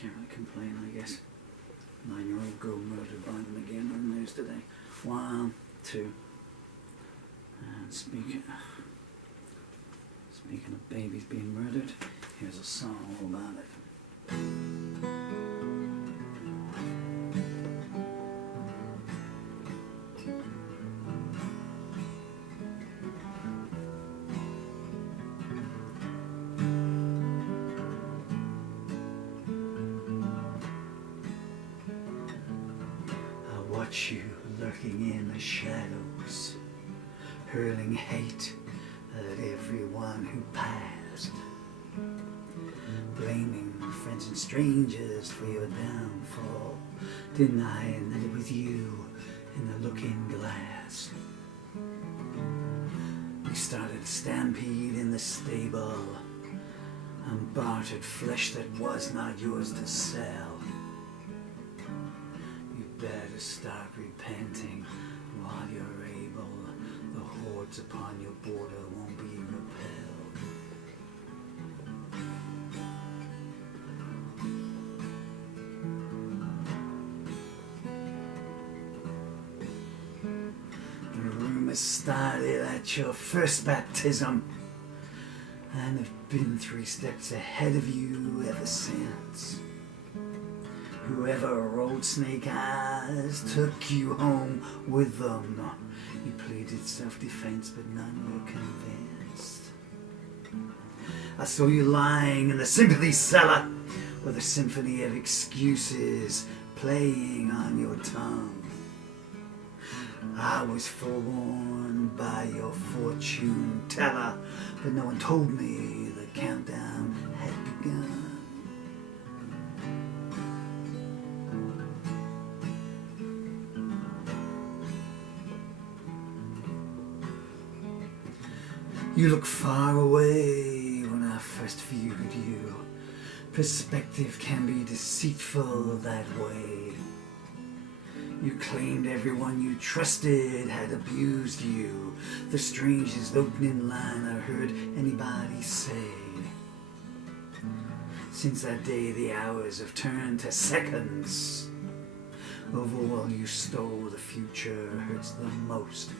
can't really complain, I guess. 9-year-old girl murdered by them again on the news today. 1, 2. And speaking of babies being murdered, here's a song all about it. Watch you lurking in the shadows, hurling hate at everyone who passed, blaming friends and strangers for your downfall, denying that it was you in the looking glass. You started a stampede in the stable and bartered flesh that was not yours to sell. Better start repenting while you're able. The hordes upon your border won't be repelled. The rumours started at your first baptism and have been 3 steps ahead of you ever since. Whoever rode snake eyes took you home with them. You pleaded self-defense, but none were convinced. I saw you lying in the sympathy cellar with a symphony of excuses playing on your tongue. I was forewarned by your fortune teller, but no one told me the countdown had begun. You look far away when I first viewed you. Perspective can be deceitful that way. You claimed everyone you trusted had abused you. The strangest opening line I heard anybody say. Since that day the hours have turned to seconds. Of all you stole, the future hurts the most.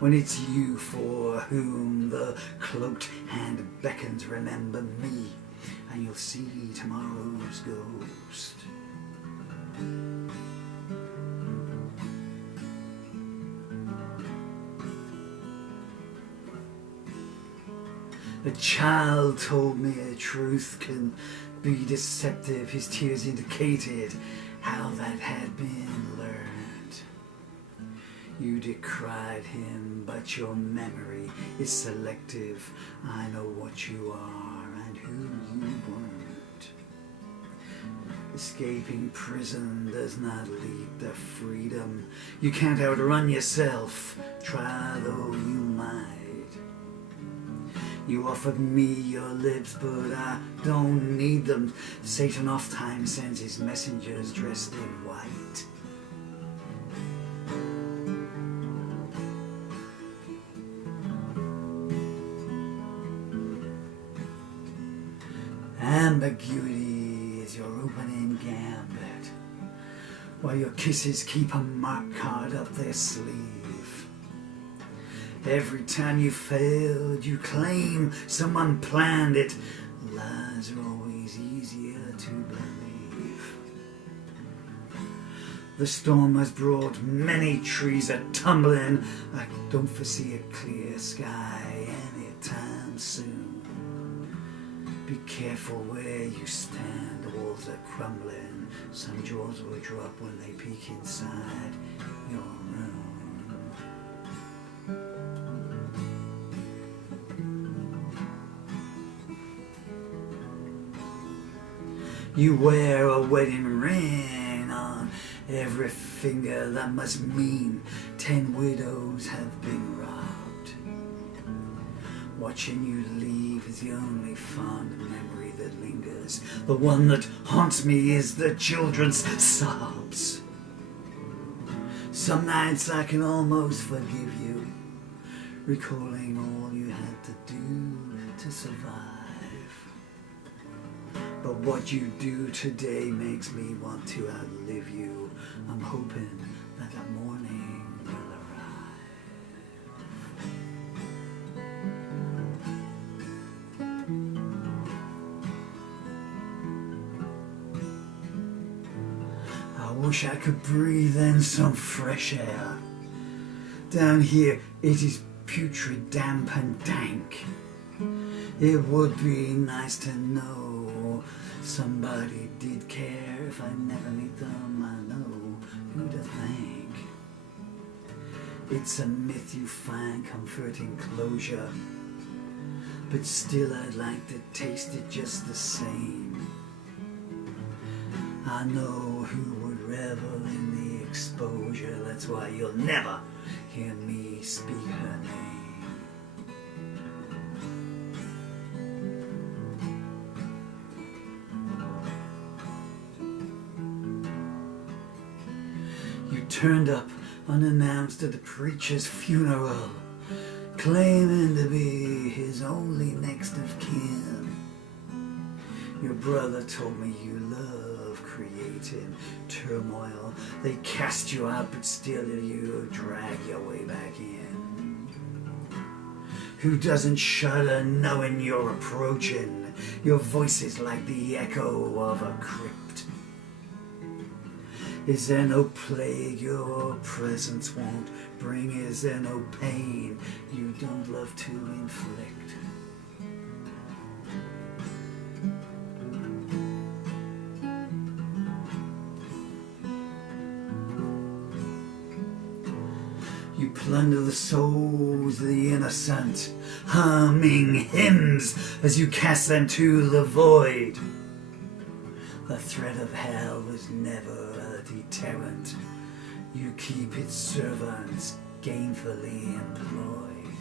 When it's you for whom the cloaked hand beckons, remember me, and you'll see tomorrow's ghost. A child told me the truth can be deceptive. His tears indicated how that had been learned. You decried him, but your memory is selective. I know what you are and who you weren't. Escaping prison does not lead to freedom. You can't outrun yourself, try though you might. You offered me your lips, but I don't need them. Satan oft-times sends his messengers dressed in white. Ambiguity is your opening gambit, while your kisses keep a mark card up their sleeve. Every time you failed, you claim someone planned it. Lies are always easier to believe. The storm has brought many trees a-tumbling. I don't foresee a clear sky anytime soon. Be careful where you stand, the walls are crumbling. Some jaws will drop when they peek inside your room. You wear a wedding ring on every finger. That must mean 10 widows have been robbed. Watching you leave is the only fond memory that lingers. The one that haunts me is the children's sobs. Some nights I can almost forgive you, recalling all you had to do to survive. But what you do today makes me want to outlive you. I'm hoping that that morning will arrive. I wish I could breathe in some fresh air. Down here it is putrid, damp and dank. It would be nice to know somebody did care. If I never meet them, I know who to thank. It's a myth you find comfort in closure, but still I'd like to taste it just the same. I know who would revel in the exposure. That's why you'll never hear me speak her name. You turned up unannounced at the preacher's funeral, claiming to be his only next of kin. Your brother told me you love creating turmoil. They cast you out, but still you drag your way back in. Who doesn't shudder knowing you're approaching? Your voice is like the echo of a crypt. Is there no plague your presence won't bring? Is there no pain you don't love to inflict? You plunder the souls of the innocent, humming hymns as you cast them to the void. The threat of hell was never a deterrent. You keep its servants gainfully employed.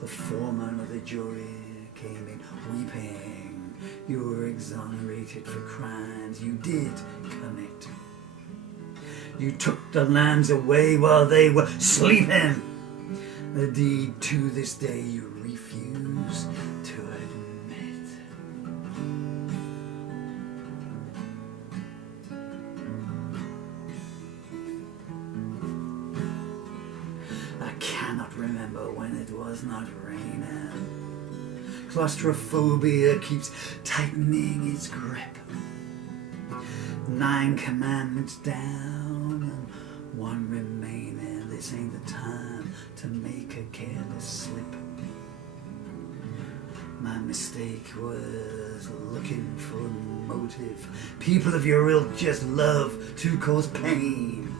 The foreman of the jury came in weeping. You were exonerated for crimes you did commit. You took the lambs away while they were sleeping. A deed to this day you refuse to admit. I cannot remember when it was not raining. Claustrophobia keeps tightening its grip. 9 commandments down and 1 remaining. This ain't the time to make a careless slip. My mistake was looking for motive. People of your ilk just love to cause pain.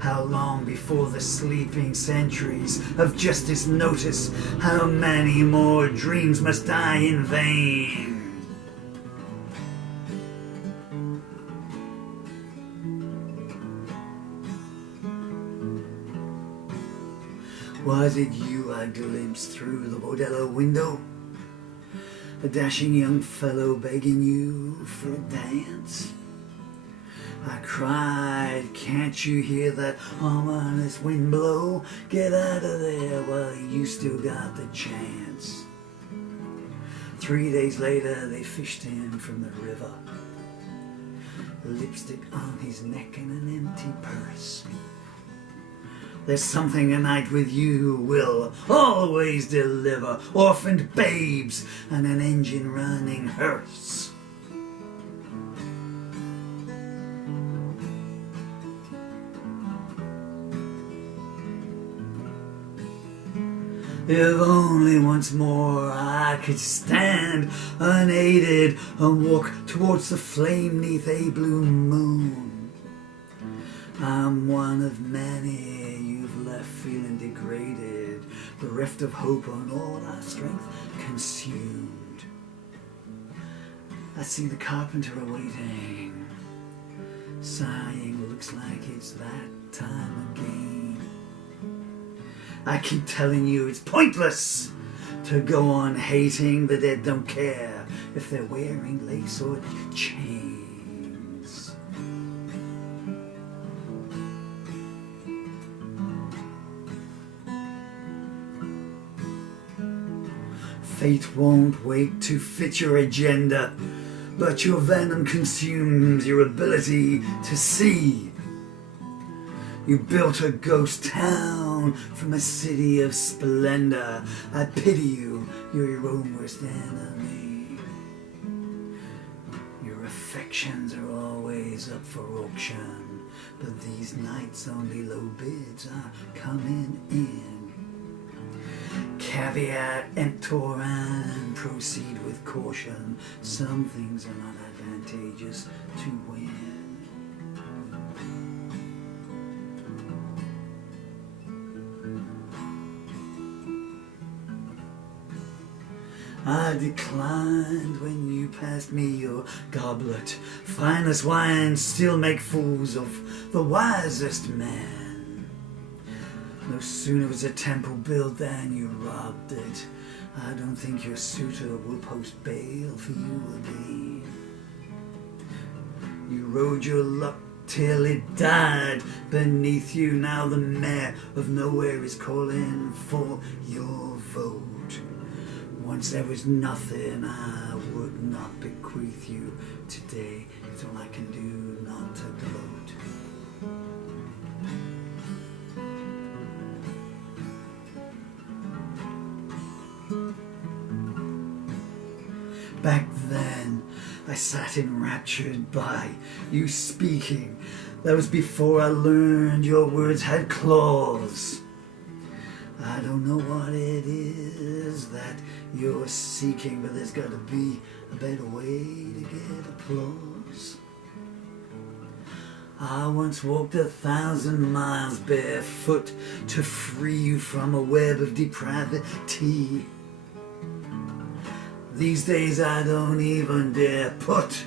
How long before the sleeping centuries of justice notice? How many more dreams must die in vain? Was it you I glimpsed through the bordello window? A dashing young fellow begging you for a dance? I cried, can't you hear that ominous wind blow? Get out of there while you still got the chance. 3 days later they fished him from the river. Lipstick on his neck and an empty purse. There's something a night with you will always deliver. Orphaned babes and an engine running hearse. If only once more I could stand unaided and walk towards the flame 'neath a blue moon. I'm one of many you've left feeling degraded, bereft of hope and all our strength consumed. I see the carpenter awaiting, sighing, looks like it's that time again. I keep telling you it's pointless to go on hating. The dead don't care if they're wearing lace or chains. Fate won't wait to fit your agenda, but your venom consumes your ability to see. You built a ghost town from a city of splendor. I pity you, you're your own worst enemy. Your affections are always up for auction, but these nights only low bids are coming in. Caveat emptor and proceed with caution. Some things are not advantageous to win. I declined when you passed me your goblet. Finest wines still make fools of the wisest man. No sooner was a temple built than you robbed it. I don't think your suitor will post bail for you again. You rode your luck till it died beneath you. Now the mayor of nowhere is calling for your vote. Once there was nothing I would not bequeath you. Today it's all I can do not to gloat. Back then I sat enraptured by you speaking. That was before I learned your words had claws. I don't know what it is that you're seeking, but there's got to be a better way to get applause. I once walked 1,000 miles barefoot to free you from a web of depravity. These days I don't even dare put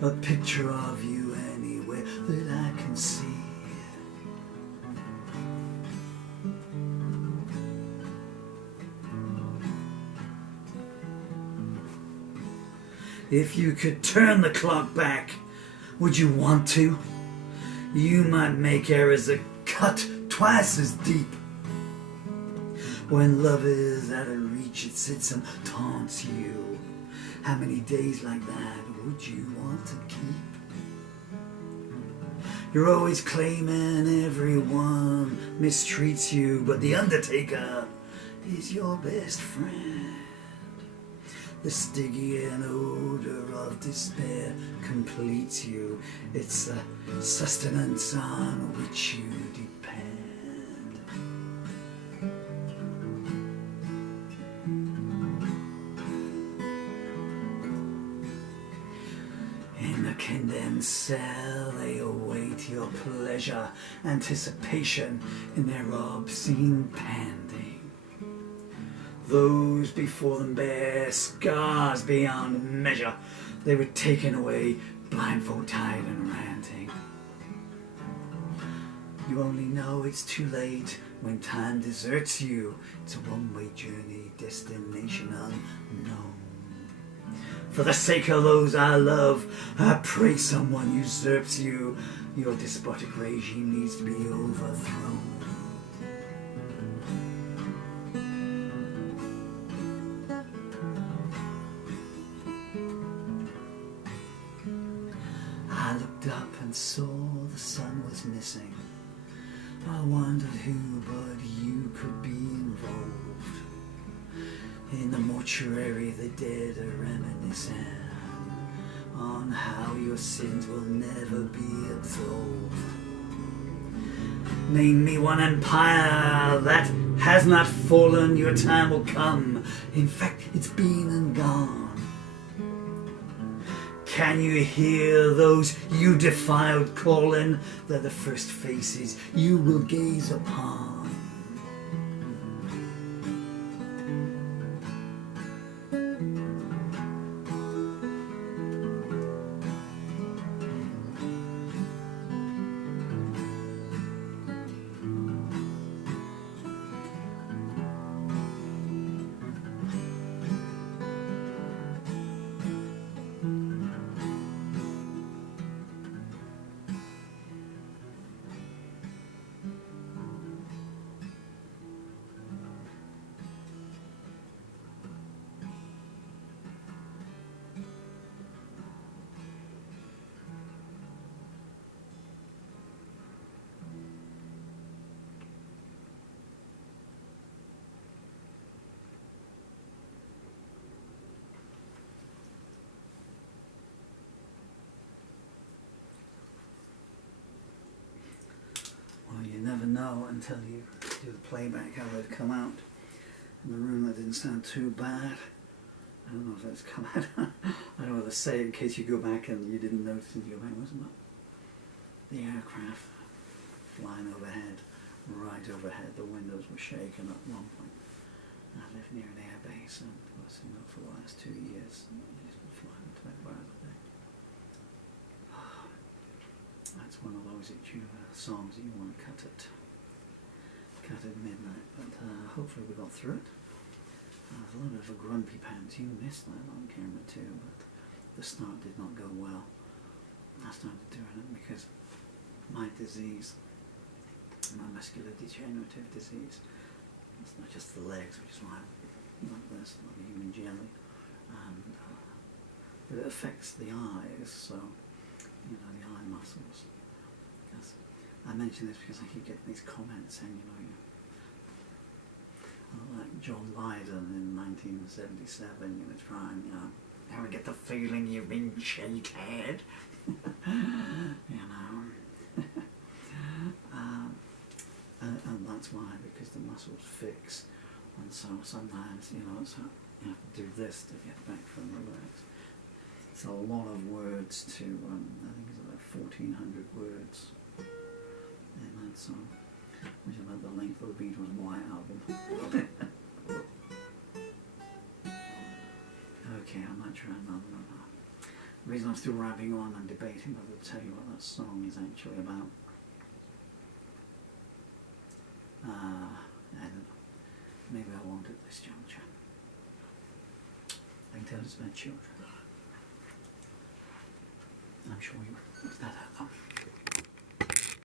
a picture of you anywhere that I can see. If you could turn the clock back, would you want to? You might make errors that cut twice as deep. When love is out of reach, it sits and taunts you. How many days like that would you want to keep? You're always claiming everyone mistreats you, but the Undertaker is your best friend. The Stygian odor of despair completes you. It's the sustenance on which you depend. In the condemned cell, they await your pleasure, anticipation in their obscene panting. Those before them bear scars beyond measure. They were taken away, blindfold, tied and ranting. You only know it's too late when time deserts you. It's a one-way journey, destination unknown. For the sake of those I love, I pray someone usurps you. Your despotic regime needs to be overthrown. I looked up and saw the sun was missing. I wondered who but you could be involved. In the mortuary the dead are reminiscing on how your sins will never be absolved. Name me one empire that has not fallen, your time will come. In fact, it's been and gone. Can you hear those you defiled calling? They're the first faces you will gaze upon. know until you do the playback how they've come out. And the rumour didn't sound too bad. I don't know if that's come out. I don't know what to say in case you go back and you didn't notice and you go back, wasn't it? The aircraft flying overhead, right overhead. The windows were shaken at one point. I live near an air base, and for the last 2 years, it's been flying 24 hours a day. That's one of those songs that you want to cut at midnight, but hopefully we got through it. There's a little bit of a grumpy pants. You missed that on camera too, but the start did not go well. I started doing it because my disease, my muscular degenerative disease, it's not just the legs, which is why I'm like this, like a human jelly, and but it affects the eyes, so the eye muscles. Yes. I mention this because I keep getting these comments saying, like John Lydon in 1977, trying, ever get the feeling you've been cheated? And that's why, because the muscles fix, and so sometimes, so you have to do this to get back from the legs. It's a lot of words to, I think it's about 1,400 words in that song, which is about the length of the Beatles' White Album. Okay, I might try another one. The reason I'm still rapping on and debating whether to tell you what that song is actually about, I don't know. Maybe I won't at this juncture. I can tell it's about children. I'm sure you worked that out though.